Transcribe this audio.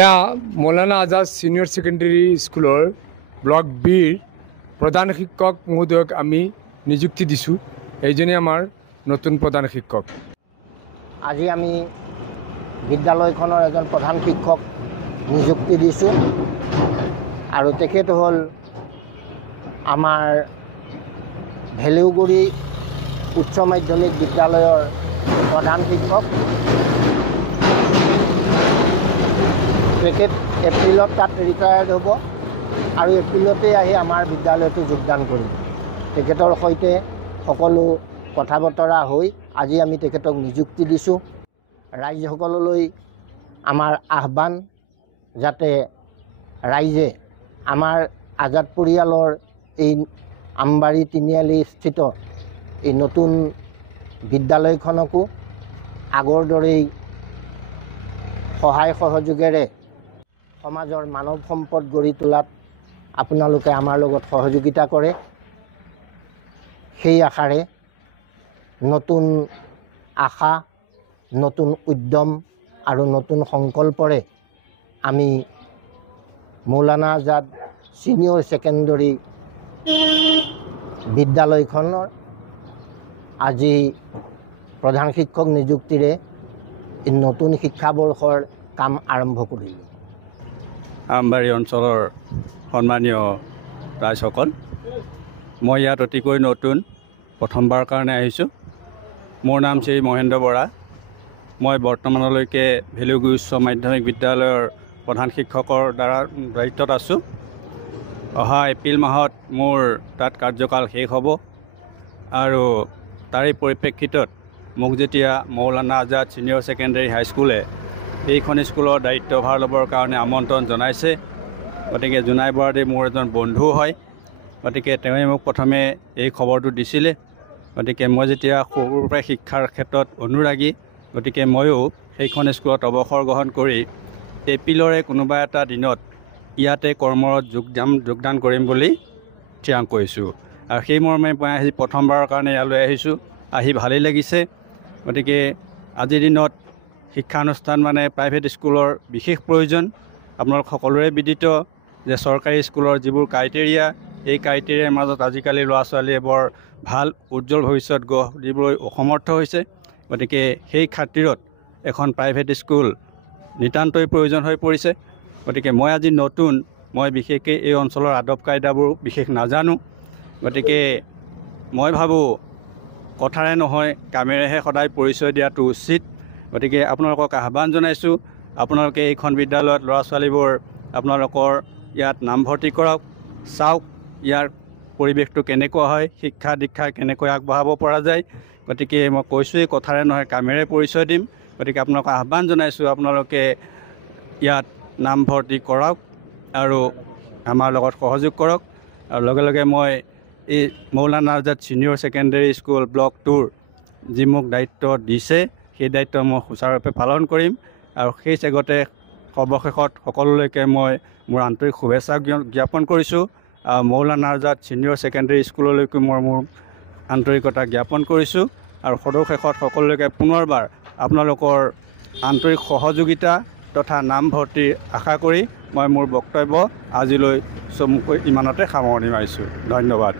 এয়া Maulana Azad senior secondary স্কুলৰ block বিৰ প্ৰধান শিক্ষক মহোদয়ক আমি নিযুক্তি দিছোঁ। এইজনে আমাৰ নতুন প্ৰধান শিক্ষক। আজি আমি বিদ্যালয়খনৰ এজন প্ৰধান শিক্ষক নিযুক্তি দিছোঁ আৰু তেখেত হ'ল আমাৰ ভেলুগুৰি উচ্চ মাধ্যমিক বিদ্যালয়ৰ প্ৰধান শিক্ষক। তেখেত এপ্ৰিলত তাত ৰিটায়াৰ্ড হ'ব আৰু এপ্ৰিলতে আহি আমাৰ বিদ্যালয়টো যোগদান কৰিব। তেখেতৰ সৈতে সকলো কথা বতৰা হৈ আজি আমি তেখেতক নিযুক্তি দিছোঁ। ৰাইজসকললৈ আমাৰ আহ্বান, যাতে ৰাইজে আমাৰ আজাদ পৰিয়ালৰ এই আমবাৰী তিনিআলি স্থিত এই নতুন বিদ্যালয়খনকো আগৰ দৰেই সহায় সহযোগেৰে সমাজৰ মানৱ সম্পদ গঢ়ি তোলাত আপোনালোকে আমাৰ লগত সহযোগিতা কৰে। সেই আশাৰে নতুন আশা, নতুন উদ্যম আৰু নতুন সংকল্পৰে আমি মৌলানা আজাদ ছিনিয়ৰ ছেকেণ্ডাৰী বিদ্যালয়খনৰ আজি প্ৰধান শিক্ষক নিযুক্তিৰে নতুন শিক্ষাবৰ্ষৰ কাম আৰম্ভ কৰিলোঁ। আমবাৰী অঞ্চলৰ সন্মানীয় ৰাইজসকল, মই ইয়াত অতিকৈ নতুন, প্ৰথমবাৰ কাৰণে আহিছোঁ। মোৰ নাম শ্ৰী মহেন্দ্ৰ বৰা। মই বৰ্তমানলৈকে ভেলুগুৰি উচ্চ মাধ্যমিক বিদ্যালয়ৰ প্ৰধান শিক্ষকৰ দায়িত্বত আছোঁ। অহা এপ্ৰিল মাহত মোৰ তাত কাৰ্যকাল শেষ হ'ব আৰু তাৰে পৰিপ্ৰেক্ষিতত মোক যেতিয়া মৌলানা আজাদ ছিনিয়ৰ ছেকেণ্ডাৰী হাইস্কুলে এইখন স্কুলৰ দায়িত্বভাৰ ল'বৰ কাৰণে আমন্ত্ৰণ জনাইছে। গতিকে জোনাই বৰাদেৱ মোৰ এজন বন্ধু হয়। গতিকে তেওঁৱে মোক প্ৰথমে এই খবৰটো দিছিলে। গতিকে মই যেতিয়া সৰুৰ পৰাই শিক্ষাৰ ক্ষেত্ৰত অনুৰাগী, গতিকে ময়ো সেইখন স্কুলত অৱসৰ গ্ৰহণ কৰি এপ্ৰিলৰে কোনোবা এটা দিনত ইয়াতে কৰ্মৰত যোগদান কৰিম বুলি থিৰাং কৰিছোঁ। আৰু সেই মৰ্মে মই আহি প্ৰথমবাৰৰ কাৰণে ইয়ালৈ আহিছোঁ। আহি ভালেই লাগিছে। গতিকে আজিৰ দিনত শিক্ষানুষ্ঠান মানে প্ৰাইভেট স্কুলৰ বিশেষ প্ৰয়োজন। আপোনালোক সকলোৰে বিদিত যে চৰকাৰী স্কুলৰ যিবোৰ ক্ৰাইটেৰিয়া, এই ক্ৰাইটেৰিয়াৰ মাজত আজিকালি ল'ৰা ছোৱালীয়ে বৰ ভাল উজ্জ্বল ভৱিষ্যত গঢ় দিবলৈ অসমৰ্থ হৈছে। গতিকে সেই খাতিৰত এখন প্ৰাইভেট স্কুল নিতান্তই প্ৰয়োজন হৈ পৰিছে। গতিকে মই আজি নতুন, মই বিশেষকৈ এই অঞ্চলৰ আদব কায়দাবোৰ বিশেষ নাজানো। গতিকে মই ভাবোঁ কথাৰে নহয়, কামেৰেহে সদায় পৰিচয় দিয়াটো উচিত। গতিকে আপোনালোকক আহ্বান জনাইছোঁ, আপোনালোকে এইখন বিদ্যালয়ত ল'ৰা ছোৱালীবোৰ আপোনালোকৰ ইয়াত নামভৰ্তি কৰক, চাওক ইয়াৰ পৰিৱেশটো কেনেকুৱা হয়, শিক্ষা দীক্ষা কেনেকৈ আগবঢ়াব পৰা যায়। গতিকে মই কৈছোঁৱেই, কথাৰে নহয় কামেৰে পৰিচয় দিম। গতিকে আপোনালোকক আহ্বান জনাইছোঁ, আপোনালোকে ইয়াত নামভৰ্তি কৰাওক আৰু আমাৰ লগত সহযোগ কৰক। আৰু লগে লগে মই এই Maulana Azad senior secondary school block 2ৰ যি মোক দায়িত্ব দিছে, সেই দায়িত্ব মই সুচাৰুৰূপে পালন কৰিম। আৰু সেই চেগতে সৰ্বশেষত সকলোলৈকে মই মোৰ আন্তৰিক শুভেচ্ছা জ্ঞাপন কৰিছোঁ। মৌলানা আজাদ ছিনিয়ৰ ছেকেণ্ডাৰী স্কুললৈকো মই মোৰ আন্তৰিকতা জ্ঞাপন কৰিছোঁ। আৰু সদৌ-শেষত সকলোলৈকে পুনৰবাৰ আপোনালোকৰ আন্তৰিক সহযোগিতা তথা নামভৰ্তিৰ আশা কৰি মই মোৰ বক্তব্য আজিলৈ চমুকৈ ইমানতে সামৰণি মাৰিছোঁ। ধন্যবাদ।